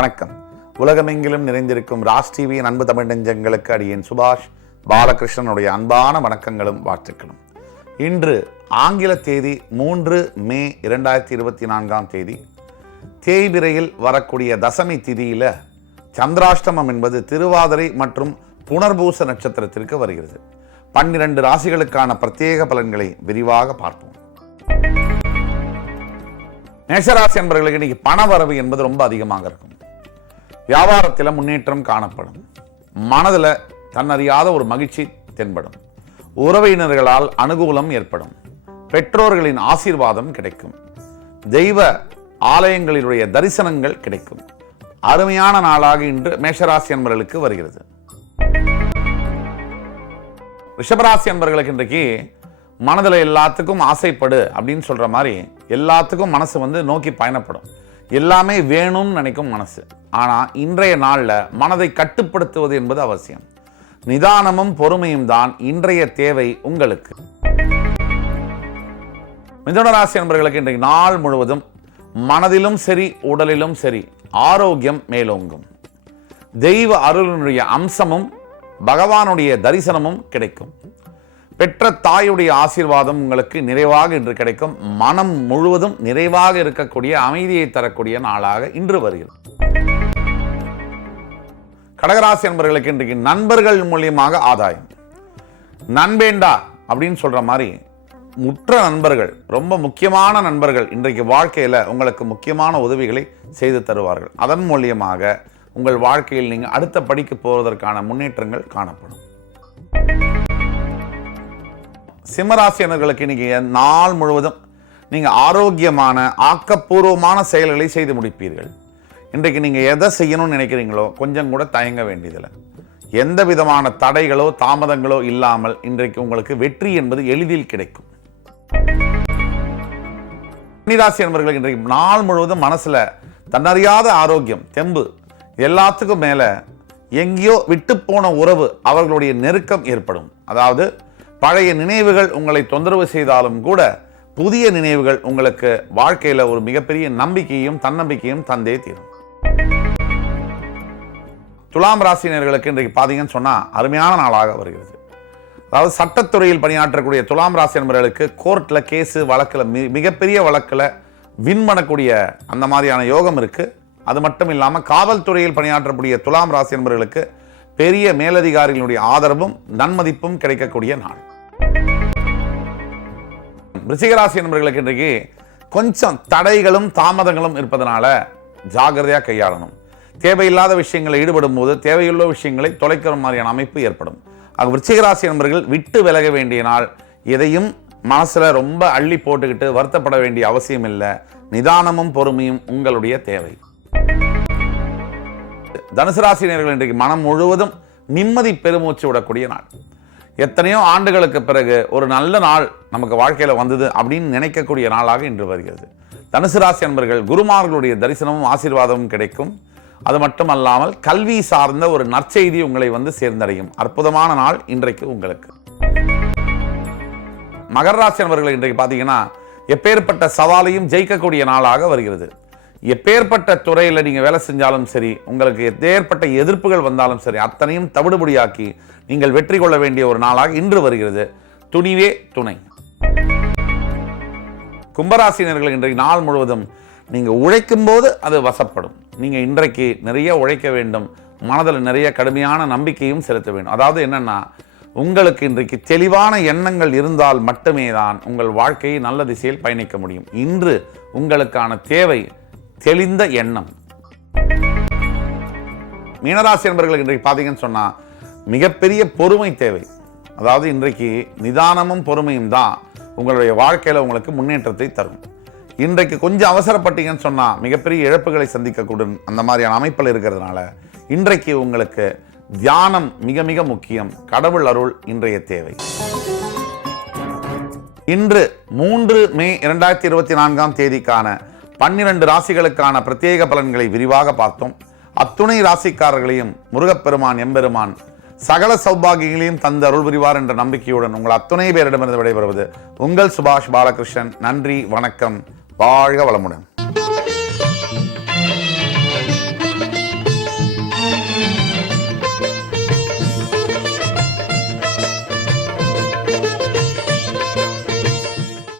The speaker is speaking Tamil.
வணக்கம். உலகமெங்கிலும் நிறைந்திருக்கும் ராஜ் டிவியின் அன்பு தமிழ் நெஞ்சங்களுக்கு அடியேன் சுபாஷ் பாலகிருஷ்ணனுடைய அன்பான வணக்கங்களும் வாழ்த்துக்களும். இன்று ஆங்கில தேதி 3 மே 2024 தேய்பிரையில் வரக்கூடிய தசமி திதியில சந்திராஷ்டமம் என்பது திருவாதிரை மற்றும் புனர்பூச நட்சத்திரத்திற்கு வருகிறது. 12 ராசிகளுக்கான பிரத்யேக பலன்களை விரிவாக பார்ப்போம். மேஷராசி என்பவர்களுக்கு இன்னைக்கு பண வரவு என்பது ரொம்ப அதிகமாக இருக்கும். வியாபாரத்தில் முன்னேற்றம் காணப்படும். மனதில் தன்னறியாத ஒரு மகிழ்ச்சி தென்படும். உறவினர்களால் அனுகூலம் ஏற்படும். பெற்றோர்களின் ஆசீர்வாதம் கிடைக்கும். தெய்வ ஆலயங்களினுடைய தரிசனங்கள் கிடைக்கும். அருமையான நாளாக இன்று மேஷராசி என்பவர்களுக்கு வருகிறது. ரிஷபராசி என்பவர்களுக்கு இன்றைக்கு மனதில் எல்லாத்துக்கும் ஆசைப்படு அப்படின்னு சொல்ற மாதிரி எல்லாத்துக்கும் மனசு நோக்கி பயணப்படும். எல்லாமே வேணும்னு நினைக்கும் மனசு. ஆனா இன்றைய நாள்ல மனதை கட்டுப்படுத்துவது என்பது அவசியம். நிதானமும் பொறுமையும் தான் இன்றைய தேவை உங்களுக்கு. மிதுன ராசி என்பவர்களுக்கு இன்றைக்கு நாள் முழுவதும் மனதிலும் சரி உடலிலும் சரி ஆரோக்கியம் மேலோங்கும். தெய்வ அருளினுடைய அம்சமும் பகவானுடைய தரிசனமும் கிடைக்கும். பெற்ற தாயுடைய ஆசீர்வாதம் உங்களுக்கு நிறைவாக இன்று கிடைக்கும். மனம் முழுவதும் நிறைவாக இருக்கக்கூடிய அமைதியை தரக்கூடிய நாளாக இன்று வருகிறது. கடகராசி என்பவர்களுக்கு இன்றைக்கு நண்பர்கள் மூலியமாக ஆதாயம். நண்பேண்டா அப்படின்னு சொல்ற மாதிரி முற்ற நண்பர்கள், ரொம்ப முக்கியமான நண்பர்கள் இன்றைக்கு வாழ்க்கையில உங்களுக்கு முக்கியமான உதவிகளை செய்து தருவார்கள். அதன் மூலியமாக உங்கள் வாழ்க்கையில் நீங்க அடுத்த படிக்கு போவதற்கான முன்னேற்றங்கள் காணப்படும். சிம்மராசினர்களுக்கு இன்னைக்கு நாள் முழுவதும் நீங்க ஆரோக்கியமான ஆக்கப்பூர்வமான செயல்களை செய்து முடிப்பீர்கள். இன்றைக்கு நீங்க எதை செய்யணும்னு நினைக்கிறீங்களோ கொஞ்சம் கூட தயங்க வேண்டியதில்லை. எந்த விதமான தடைகளோ தாமதங்களோ இல்லாமல் இன்றைக்கு உங்களுக்கு வெற்றி என்பது எளிதில் கிடைக்கும். கன்னிராசி என்பவர்களுக்கு இன்றைக்கு நாள் முழுவதும் மனசுல தன்னறியாத ஆரோக்கியம், தெம்பு, எல்லாத்துக்கும் மேல எங்கேயோ விட்டு போன உறவு, அவர்களுடைய நெருக்கம் ஏற்படும். அதாவது பழைய நினைவுகள் உங்களை தொந்தரவு செய்தாலும் கூட புதிய நினைவுகள் உங்களுக்கு வாழ்க்கையில ஒரு மிகப்பெரிய நம்பிக்கையும் தன்னம்பிக்கையும் தந்தே தீரும். துலாம் ராசினியர்களுக்கு இன்றைக்கு பாத்தீங்கன்னு சொன்னா அருமையான நாளாக வருகிறது. அதாவது சட்டத்துறையில் பணியாற்றக்கூடிய துலாம் ராசி என்பவர்களுக்கு கோர்ட்ல கேஸு வழக்குல மிகப்பெரிய வழக்குல வின் பண்ணக்கூடிய அந்த மாதிரியான யோகம் இருக்கு. அது மட்டும் இல்லாம காவல்துறையில் பணியாற்றக்கூடிய துலாம் ராசி என்பவர்களுக்கு பெரிய மேலதிகாரிகளுடைய ஆதரவும் நன்மதிப்பும் கிடைக்கக்கூடிய நாள். ரிஷிகராசி என்பவர்களுக்கு இன்றைக்கு கொஞ்சம் தடைகளும் தாமதங்களும் இருப்பதனால ஜாகிரதையாக கையாளணும். தேவையில்லாத விஷயங்களை ஈடுபடும் போது தேவையுள்ள விஷயங்களை தொலைக்கிற மாதிரியான அமைப்பு ஏற்படும். விருச்சிகராசி என்பவர்கள் விட்டு விலக வேண்டிய நாள். எதையும் மனசுல ரொம்ப அள்ளி போட்டுக்கிட்டு வருத்தப்பட வேண்டிய அவசியம் இல்லை. நிதானமும் பொறுமையும் உங்களுடைய தேவை. தனுசு ராசினியர்கள் இன்றைக்கு மனம் முழுவதும் நிம்மதி பெருமூச்சு விடக்கூடிய நாள். எத்தனையோ ஆண்டுகளுக்கு பிறகு ஒரு நல்ல நாள் நமக்கு வாழ்க்கையில வந்தது அப்படின்னு நினைக்கக்கூடிய நாளாக இன்று வருகிறது. தனுசு ராசி என்பவர்கள் குருமார்களுடைய தரிசனமும் ஆசீர்வாதமும் கிடைக்கும். அது மட்டுமல்லாமல் கல்வி சார்ந்த ஒரு நற்செய்தி உங்களை சேர்ந்தடையும். அற்புதமான நாள் இன்றைக்கு உங்களுக்கு. மகர ராசி என்பவர்கள் இன்றைக்கு பார்த்தீங்கன்னா எப்பேற்பட்ட சவாலையும் ஜெயிக்கக்கூடிய நாளாக வருகிறது. எப்பேற்பட்ட துறையில் நீங்க வேலை செஞ்சாலும் சரி, உங்களுக்கு எப்பேற்பட்ட எதிர்ப்புகள் வந்தாலும் சரி, அத்தனையும் தவிடுபடியாக்கி நீங்கள் வெற்றி கொள்ள வேண்டிய ஒரு நாளாக இன்று வருகிறது. துணிவே துணை. கும்பராசினர்கள் இன்றைக்கு நாள் முழுவதும் நீங்க உழைக்கும் போது அது வசப்படும். நீங்க இன்றைக்கு நிறைய உழைக்க வேண்டும். மனதில் நிறைய கடுமையான நம்பிக்கையும் செலுத்த வேண்டும். அதாவது என்னன்னா, உங்களுக்கு இன்றைக்கு தெளிவான எண்ணங்கள் இருந்தால் மட்டுமே தான் உங்கள் வாழ்க்கையை நல்ல திசையில் பயணிக்க முடியும். இன்று உங்களுக்கான தேவை தெளிந்த எண்ணம். மீனராசி என்பவர்களுக்கு இன்றைக்கு பார்த்தீங்கன்னு சொன்னா மிகப்பெரிய பொறுமை தேவை. அதாவது இன்றைக்கு நிதானமும் பொறுமையும் தான் உங்களுடைய வாழ்க்கையில உங்களுக்கு முன்னேற்றத்தை தரும். இன்றைக்கு கொஞ்சம் அவசரப்பட்டீங்கன்னு சொன்னா மிகப்பெரிய இழப்புகளை சந்திக்கக்கூடிய அந்த மாதிரியான அமைப்பில் இருக்கிறதுனால இன்றைக்கு உங்களுக்கு தியானம் மிக மிக முக்கியம். கடவுள் அருள் இன்றைய தேவை. இன்று 3 மே 2024 12 ராசிகளுக்கான பிரத்யேக பலன்களை விரிவாக பார்த்தோம். அத்துணை ராசிக்காரர்களையும் முருகப்பெருமான் எம்பெருமான் சகல சௌபாகியங்களையும் தந்து அருள் புரிவார் என்ற நம்பிக்கையுடன் உங்கள் அத்துணை பேரிடமிருந்து விடைபெறுவது உங்கள் சுபாஷ் பாலகிருஷ்ணன். நன்றி, வணக்கம், வாழ்க வளமுடன்.